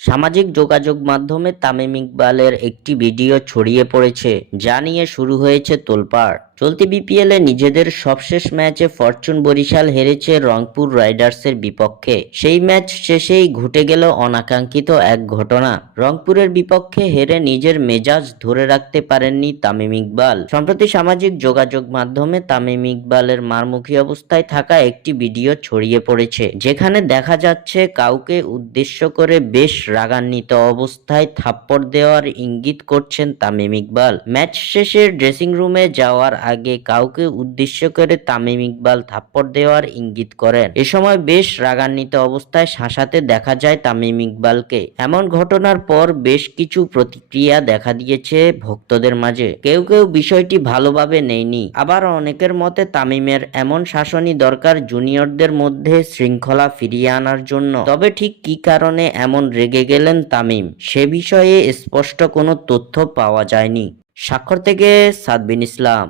সামাজিক যোগাযোগ মাধ্যমে তামিম ইকবালের একটি ভিডিও ছড়িয়ে পড়েছে, যা নিয়ে শুরু হয়েছে তোলপাড়। চলতি বিপিএলে নিজেদের সবশেষ ম্যাচে ফরচুন বরিশাল হেরেছে রংপুর রাইডার্সের বিপক্ষে। সেই ম্যাচ শেষেই ঘটে গেল অনাকাঙ্ক্ষিত এক ঘটনা। রংপুরের বিপক্ষে হেরে নিজের মেজাজ ধরে রাখতে পারেননি তামিম ইকবাল। সম্প্রতি সামাজিক যোগাযোগ মাধ্যমে তামিম ইকবালের মারমুখী অবস্থায় থাকা একটি ভিডিও ছড়িয়ে পড়েছে, যেখানে দেখা যাচ্ছে কাউকে উদ্দেশ্য করে বেশ রাগান্বিত অবস্থায় থাপ্পড় দেওয়ার ইঙ্গিত করছেন তামিম ইকবাল। ম্যাচ শেষে ড্রেসিং রুমে যাওয়ার আগে কাউকে উদ্দেশ্য করে তামিম ইকবাল থাপ্পড় দেওয়ার ইঙ্গিত করেন। এ সময় বেশ রাগান্বিত অবস্থায় শাসাতে দেখা যায় তামিম ইকবালকে। এমন ঘটনার পর বেশ কিছু প্রতিক্রিয়া দেখা দিয়েছে ভক্তদের মাঝে। কেউ কেউ বিষয়টি ভালোভাবে নেয়নি, আবার অনেকের মতে তামিমের এমন শাসনই দরকার জুনিয়রদের মধ্যে শৃঙ্খলা ফিরিয়ে আনার জন্য। তবে ঠিক কী কারণে এমন রেগে গেলেন তামিম, সে বিষয়ে স্পষ্ট কোনো তথ্য পাওয়া যায়নি। স্বাক্ষর থেকে সাদবিন ইসলাম।